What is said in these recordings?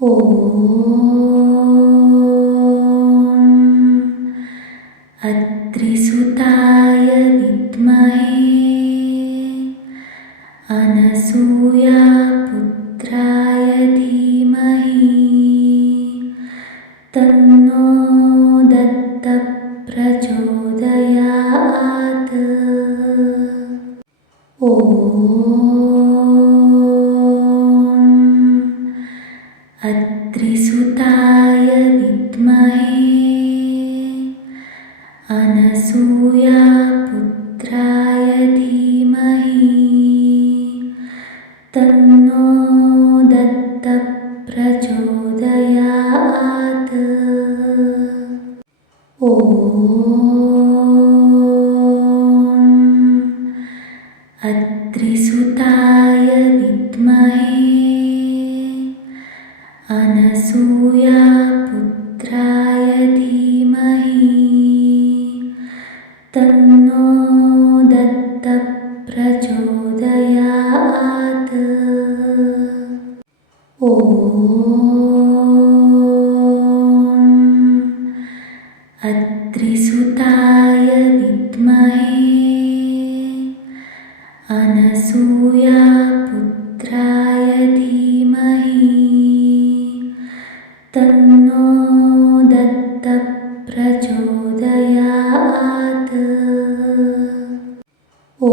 Oh. महे अनसूया да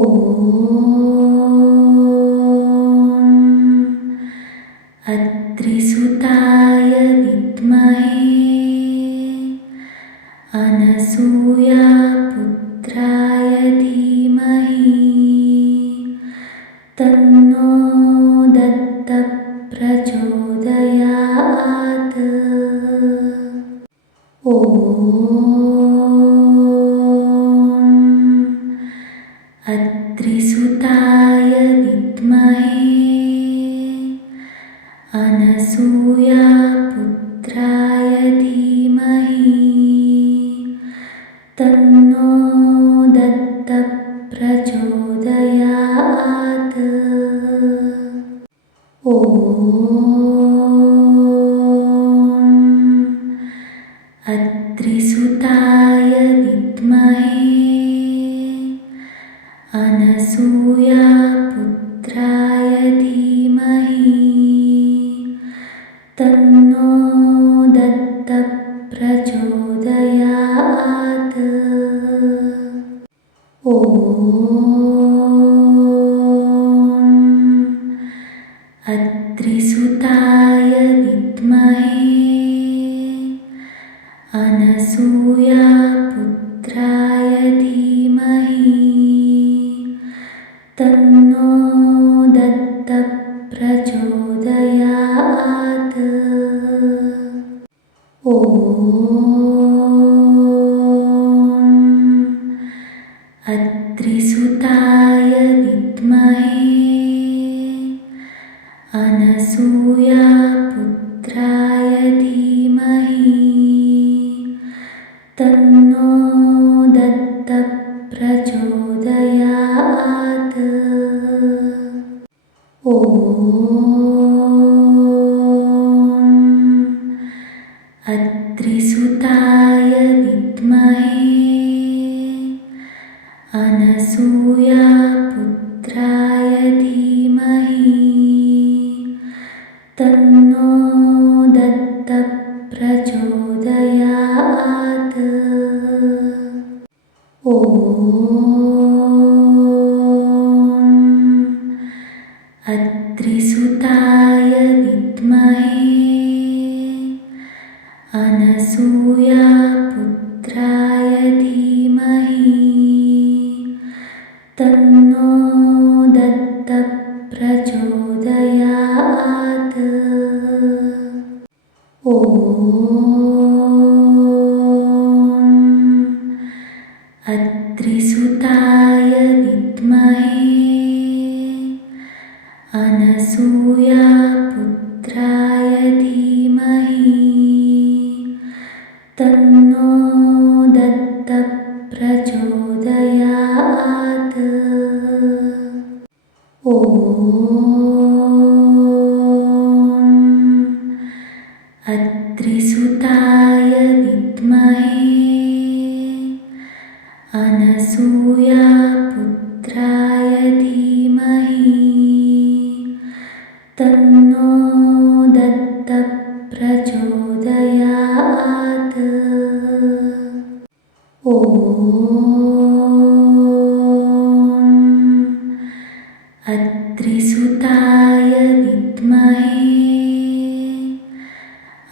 お suya. तन्नो दत्तप्रचोदयात् ओ। suya. Oh.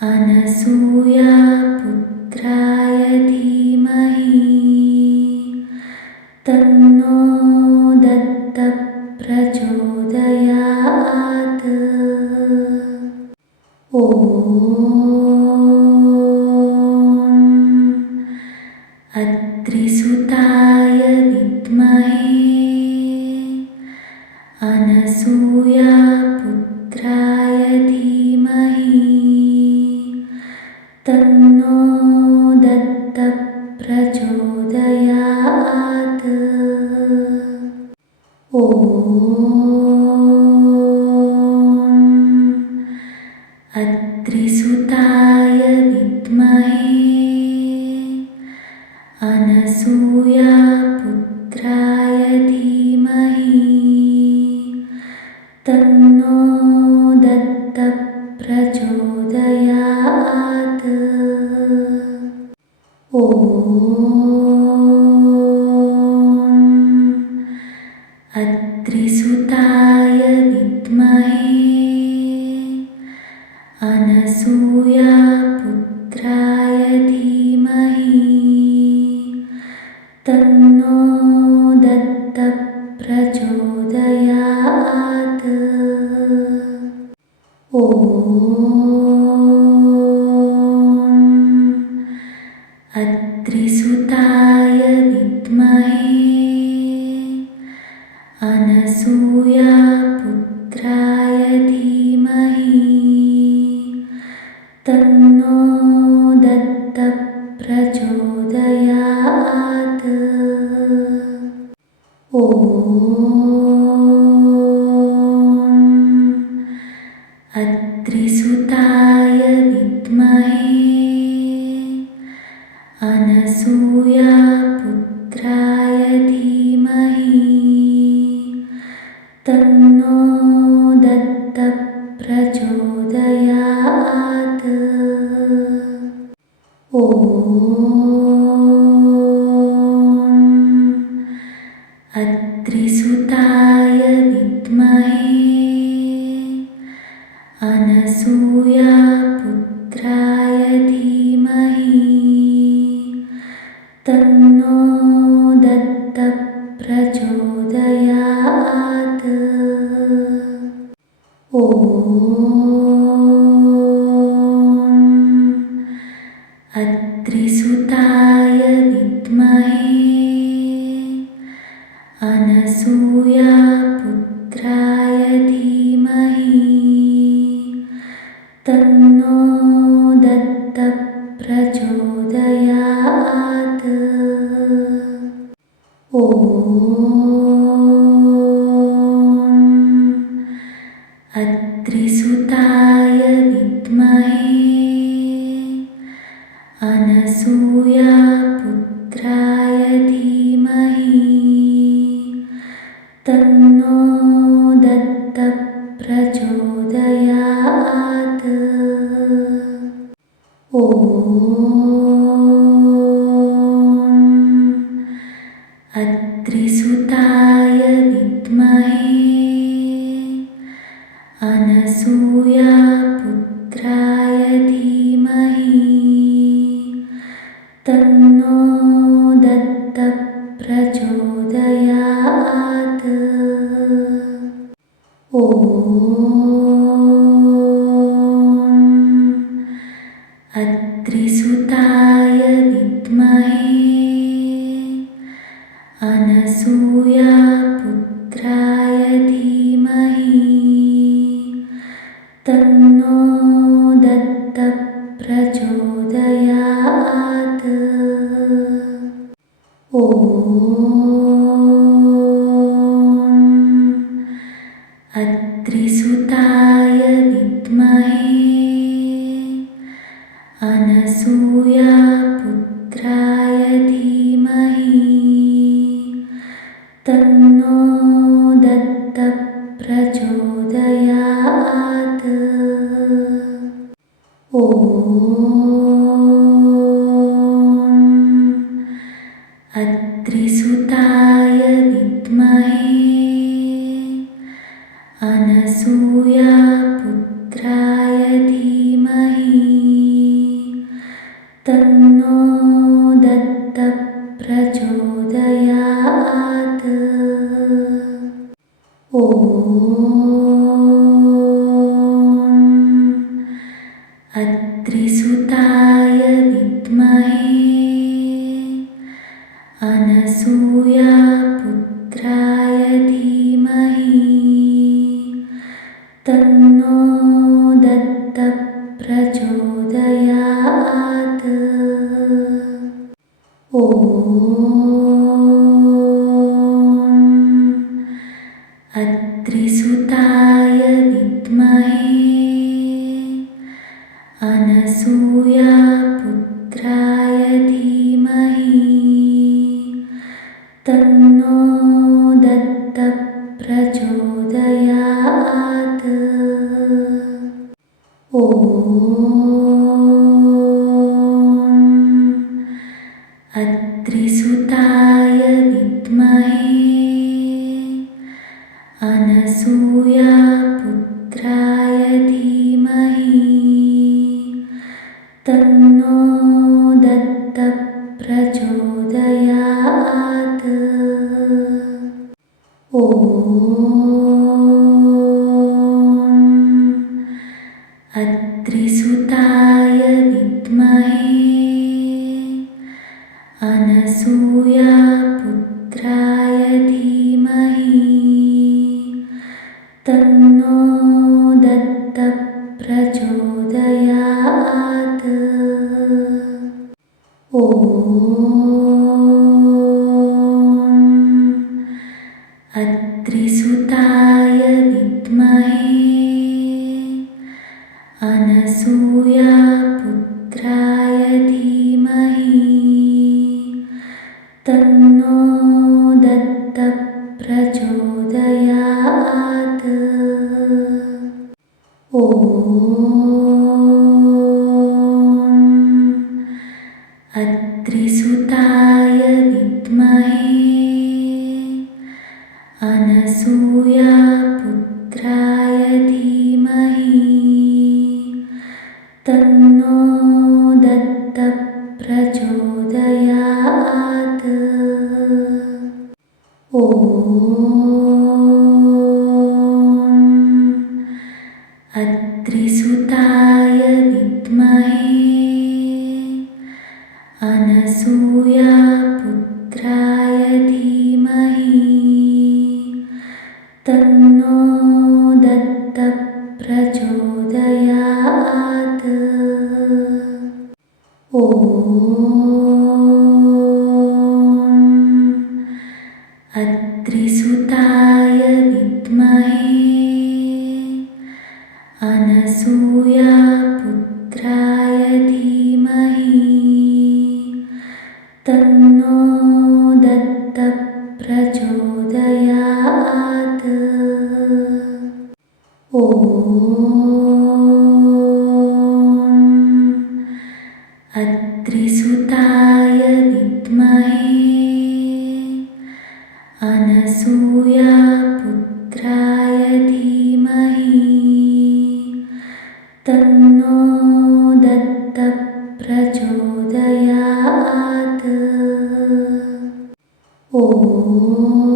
अनसूयापुत्र असूया धीमहि। तन्नो दत्तप्रचोदयात् ॐ अत्रिसुताय विद्महे। अनसूयापुत्राय धीमहि ूयापुत्राय धीमहि। तन्नो दत्तप्रचोदयात् ॐ अत्रिसुताय विद्महे। अनसूया छोदयात् ॐ अत्रिसुताय विद्महे अनसूया Oh. अत्रिसुताय विद्महे अनसूया Tenang. ॐ त्रिसुताय विद्महे अनसूया Tentu Oh.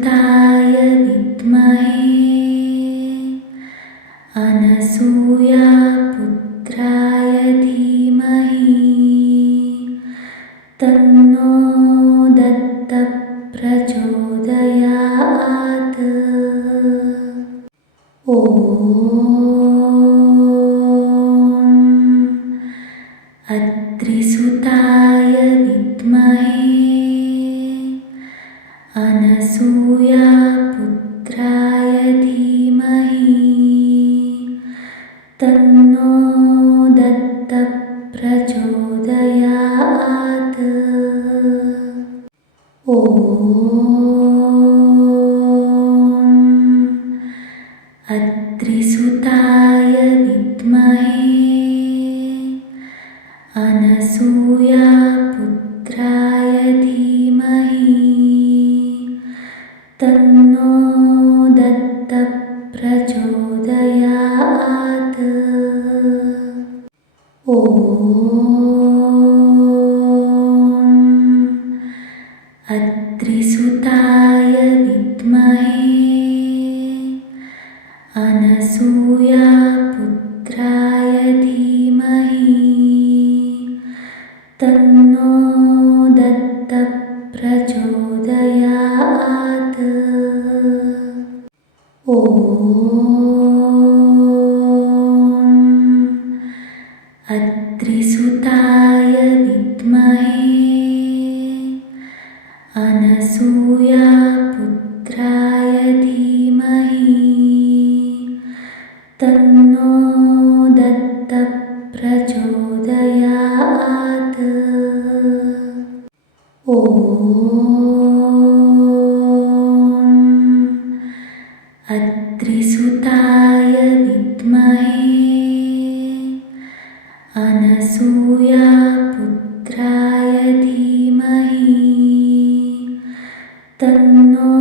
सुताय विद्महे। अनसूया Tenang. ॐ विद्महे अनसूयापुत्राय तन्नो